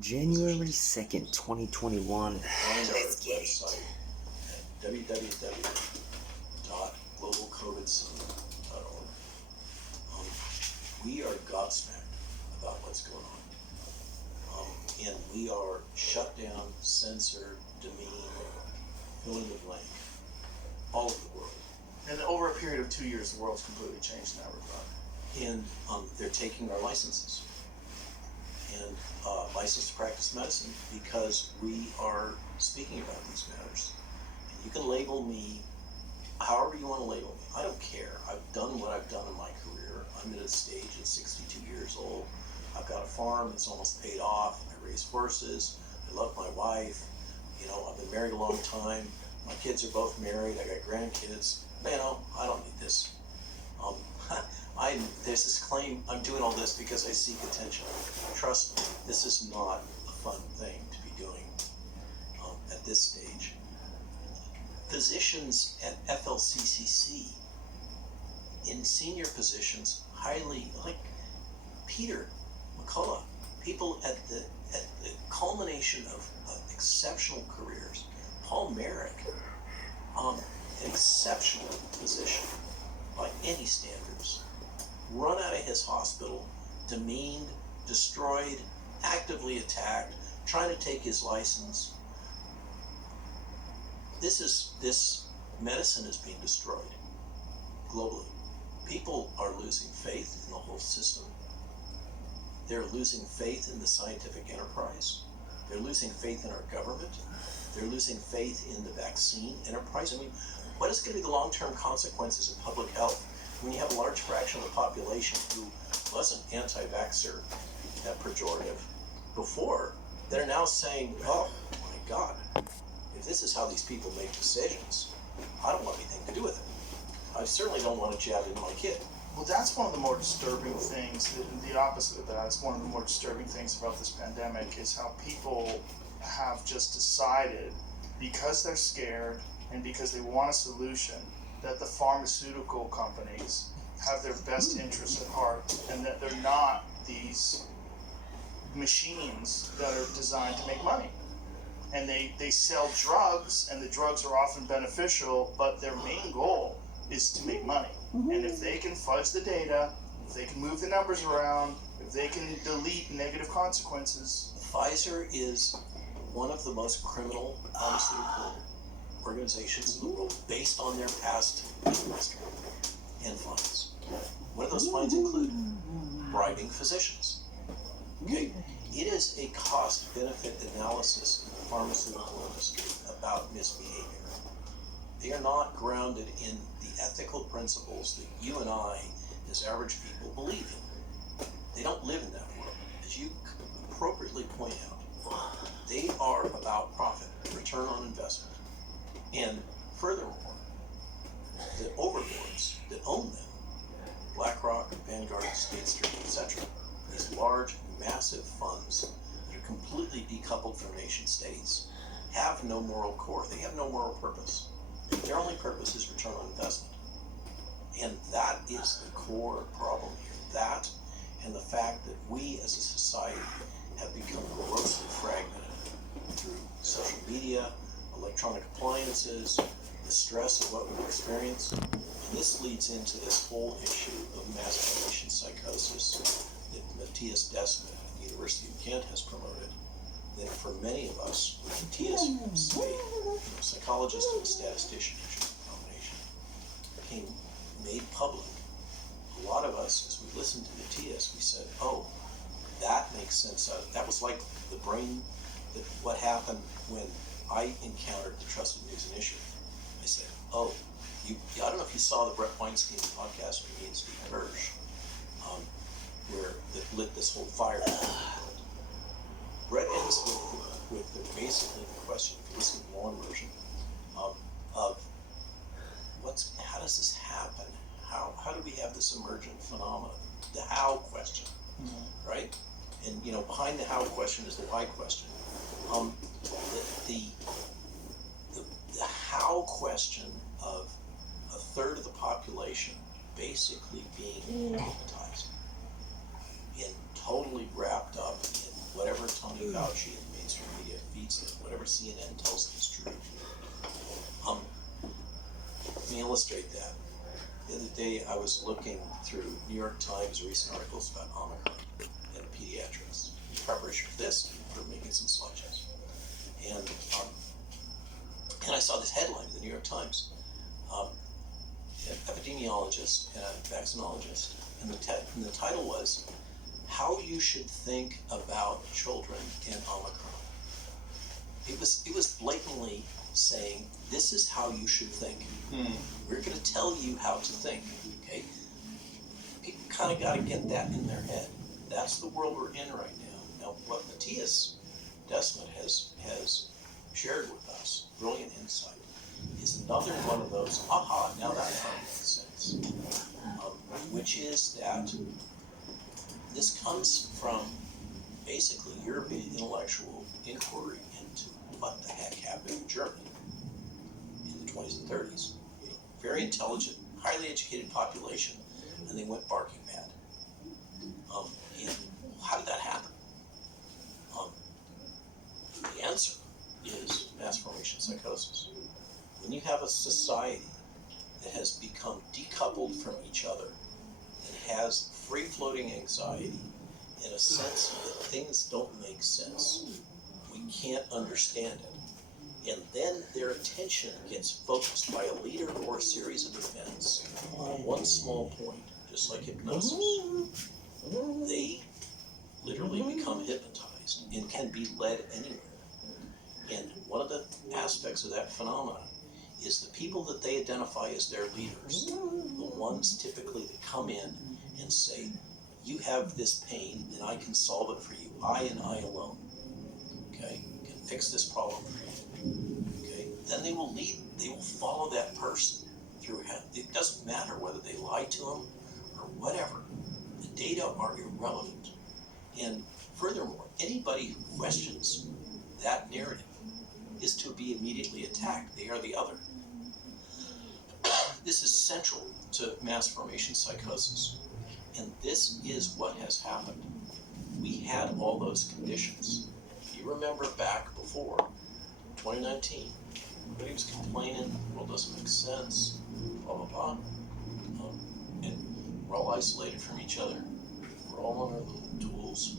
January 2nd, 2021. Let's get it. www.globalcovidsummit.org. We are gobsmacked about what's going on. And we are shut down, censored, demeaned, fill in the blank, all over the world. And over a period of 2 years, the world's completely changed in that regard. And they're taking our licenses and license to practice medicine because we are speaking about these matters. And you can label me however you want to label me. I don't care. I've done what I've done in my career. I'm at a stage at 62 years old. I've got a farm that's almost paid off. I raise horses. I love my wife. I've been married a long time. My kids are both married. I got grandkids. I don't need this. There's this claim I'm doing all this because I seek attention. Trust me, this is not a fun thing to be doing at this stage. Physicians at FLCCC in senior positions, highly, like Peter McCullough, people at the culmination of exceptional careers. Paul Merrick, an exceptional physician by any standards, run out of his hospital, demeaned, destroyed, actively attacked, trying to take his license. This medicine is being destroyed globally. People are losing faith in the whole system. They're losing faith in the scientific enterprise. They're losing faith in our government. They're losing faith in the vaccine enterprise. What is going to be the long-term consequences of public health when you have a large fraction of the population who wasn't anti-vaxxer, that pejorative, before, that are now saying, oh my God, if this is how these people make decisions, I don't want anything to do with it. I certainly don't want to jab into my kid. Well, that's one of the more disturbing things, the opposite of that is one of the more disturbing things about this pandemic is how people have just decided, because they're scared and because they want a solution, that the pharmaceutical companies have their best interests at heart and that they're not these machines that are designed to make money. And they sell drugs, and the drugs are often beneficial, but their main goal is to make money. And if they can fudge the data, if they can move the numbers around, if they can delete negative consequences. Pfizer is one of the most criminal pharmaceutical organizations in the world based on their past history and fines. What do those fines include? Bribing physicians. Okay? It is a cost-benefit analysis in the pharmaceutical industry about misbehavior. They are not grounded in the ethical principles that you and I, as average people, believe in. They don't live in that world. As you appropriately point out, they are about profit, return on investment. And furthermore, the overlords that own them, BlackRock, Vanguard, State Street, etc., these large, massive funds that are completely decoupled from nation states, have no moral core. They have no moral purpose. Their only purpose is return on investment. And that is the core problem here. That and the fact that we as a society have become grossly fragmented through social media, electronic appliances, the stress of what we've experienced. And this leads into this whole issue of masturbation psychosis that Matthias Desmet at the University of Kent has promoted. That for many of us, Matthias, a psychologist and a statistician, combination, became made public. A lot of us, as we listened to Matthias, we said, oh, that makes sense. That was like the brain, what happened when I encountered the Trusted News Initiative. I said, oh, I don't know if you saw the Brett Weinstein podcast with me and Steve Hirsch, where that lit this whole fire. Brett ends with basically the question, if you listen to the long version, of how does this happen? How do we have this emergent phenomenon? The how question, right? And behind the how question is the why question. The how question of a third of the population basically being hypnotized and totally wrapped up in whatever Tony Fauci and mainstream media feeds them. Whatever CNN tells them is true. Let me illustrate that. The other day I was looking through New York Times recent articles about Omicron and pediatrics in preparation for this, for making some slideshows. And I saw this headline in the New York Times. An epidemiologist and a vaccinologist, and the title was, How You Should Think About Children in Omicron. It was blatantly saying, this is how you should think. We're going to tell you how to think, okay? People kind of got to get that in their head. That's the world we're in right now. Now, what Matthias Desmond has shared with us, brilliant insight, is another one of those, aha, now that kind of makes sense, which is that this comes from basically European intellectual inquiry into what the heck happened in Germany in the 20s and 30s. You know, very intelligent, highly educated population, and they went barking mad. And how did that happen? The answer is mass formation psychosis. When you have a society that has become decoupled from each other and has free-floating anxiety and a sense that things don't make sense, we can't understand it, and then their attention gets focused by a leader or a series of events on one small point, just like hypnosis, they literally become hypnotized and can be led anywhere. And one of the aspects of that phenomenon is the people that they identify as their leaders, the ones typically that come in and say, you have this pain and I can solve it for you. I and I alone, okay, can fix this problem for you, okay? Then they will follow that person through. It doesn't matter whether they lie to them or whatever. The data are irrelevant. And furthermore, anybody who questions that narrative is to be immediately attacked. They are the other. This is central to mass formation psychosis. And this is what has happened. We had all those conditions. You remember back before 2019, everybody was complaining, the world doesn't make sense, blah, blah, blah. And we're all isolated from each other. We're all on our little tools.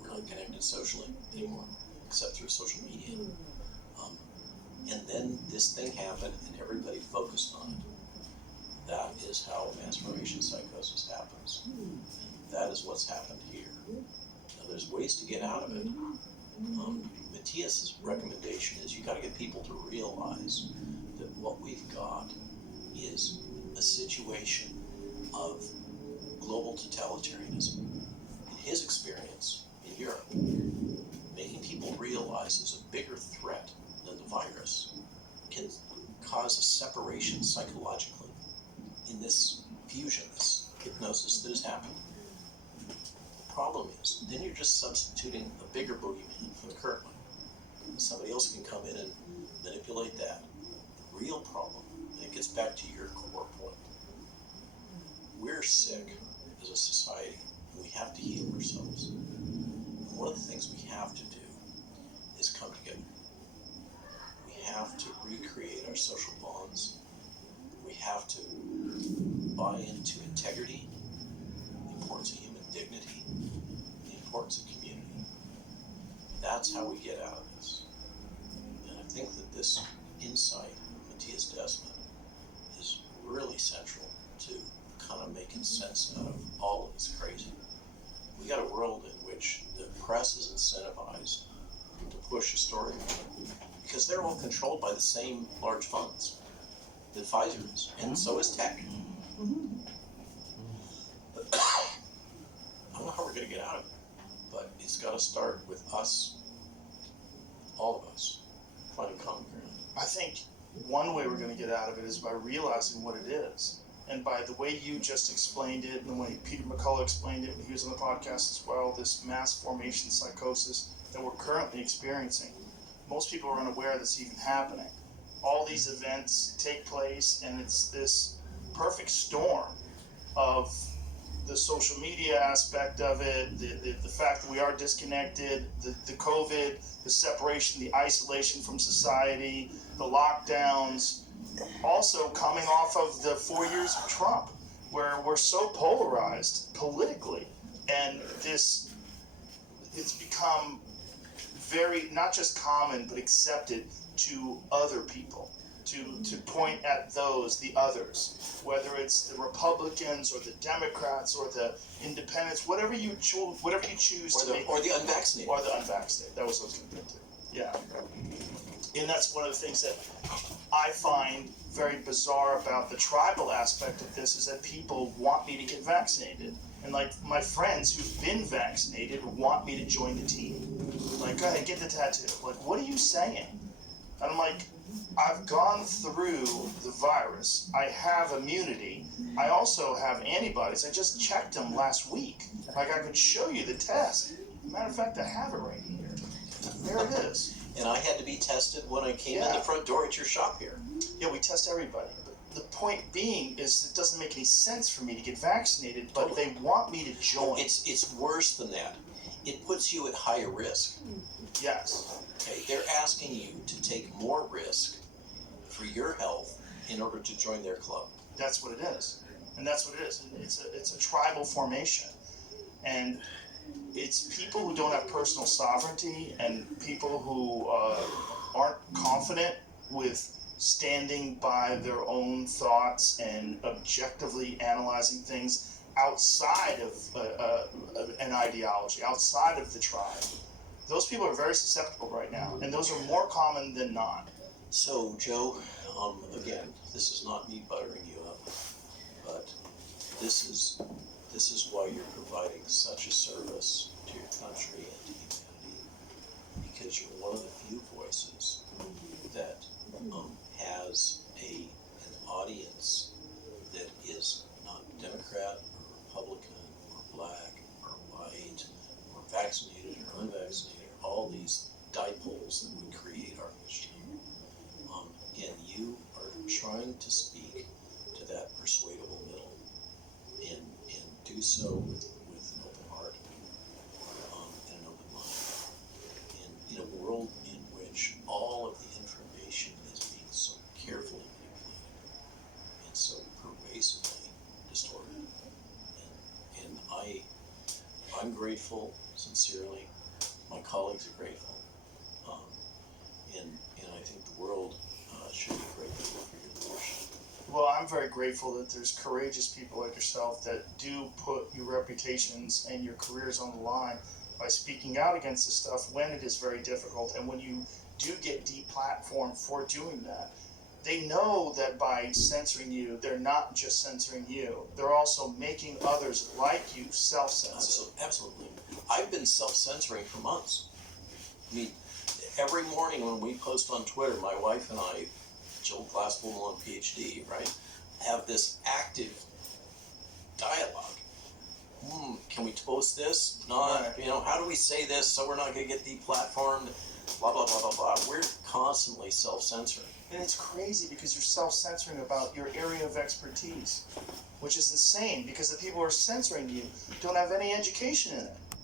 We're not connected socially anymore, except through social media. And then this thing happened and everybody focused on it. That is how mass formation psychosis happens. And that is what's happened here. Now there's ways to get out of it. Matthias's recommendation is you got to get people to realize that what we've got is a situation of global totalitarianism. In his experience in Europe, making people realize there's a bigger threat than the virus can cause a separation psychologically in this fusion, this hypnosis that has happened. The problem is, then you're just substituting a bigger boogeyman for the current one. Somebody else can come in and manipulate that. The real problem, and it gets back to your core point, we're sick as a society, and we have to heal ourselves. And one of the things we have to do is come together. We have to recreate our social bonds. We have to buy into integrity, the importance of human dignity, the importance of community. That's how we get out of this. And I think that this insight of Matthias Desmond is really central to kind of making sense out of all of this crazy. We got a world in which the press is incentivized to push a story because they're all controlled by the same large funds that Pfizer is, and so is tech. I don't know how we're going to get out of it, but it's got to start with us, all of us, finding common ground. I think one way we're going to get out of it is by realizing what it is. And by the way you just explained it, and the way Peter McCullough explained it when he was on the podcast as well, this mass formation psychosis that we're currently experiencing. Most people are unaware that's even happening. All these events take place, and it's this perfect storm of the social media aspect of it, the fact that we are disconnected, the COVID, the separation, the isolation from society, the lockdowns, also coming off of the 4 years of Trump, where we're so polarized politically, and it's become very, not just common, but accepted to other people, to point at those, the others, whether it's the Republicans or the Democrats or the Independents, whatever you choose or the unvaccinated. Or the unvaccinated. That was what I was going to get to. Yeah. And that's one of the things that I find very bizarre about the tribal aspect of this, is that people want me to get vaccinated. And like my friends who've been vaccinated want me to join the team. Like, go ahead, get the tattoo. Like, what are you saying? And I'm like, I've gone through the virus. I have immunity. I also have antibodies. I just checked them last week. Like, I could show you the test. Matter of fact, I have it right here. There it is. And I had to be tested when I came in the front door at your shop here. Yeah, we test everybody. But the point being is, it doesn't make any sense for me to get vaccinated, but they want me to join. It's worse than that. It puts you at higher risk. Yes. Okay, they're asking you to take more risk for your health in order to join their club. That's what it is. And that's what it is. It's a tribal formation. And it's people who don't have personal sovereignty, and people who aren't confident with standing by their own thoughts and objectively analyzing things outside of an ideology, outside of the tribe. Those people are very susceptible right now, and those are more common than not. So, Joe, again, this is not me buttering you up, but this is why you're providing such a service to your country and to humanity, because you're one of the few voices that has an audience that is not Democrat or Republican or black or white or vaccinated or unvaccinated, all these dipoles that would create our mission. And you are trying to speak to that persuadable middle, and do so with an open heart and an open mind. In a world in which all of the information is being so carefully manipulated and so pervasively distorted. And I'm grateful, sincerely. My colleagues are grateful. And I think the world should be grateful for your leadership. Well, I'm very grateful that there's courageous people like yourself that do put your reputations and your careers on the line by speaking out against this stuff when it is very difficult. And when you do get deplatformed for doing that, they know that by censoring you, they're not just censoring you, they're also making others like you self-censor. Absolutely. I've been self-censoring for months. I mean, every morning when we post on Twitter, my wife and I, Jill Glassbloom, PhD, right, have this active dialogue. Can we post this? Not, how do we say this so we're not going to get deplatformed? Blah, blah, blah, blah, blah. We're constantly self-censoring. And it's crazy because you're self-censoring about your area of expertise, which is insane because the people who are censoring you don't have any education in it.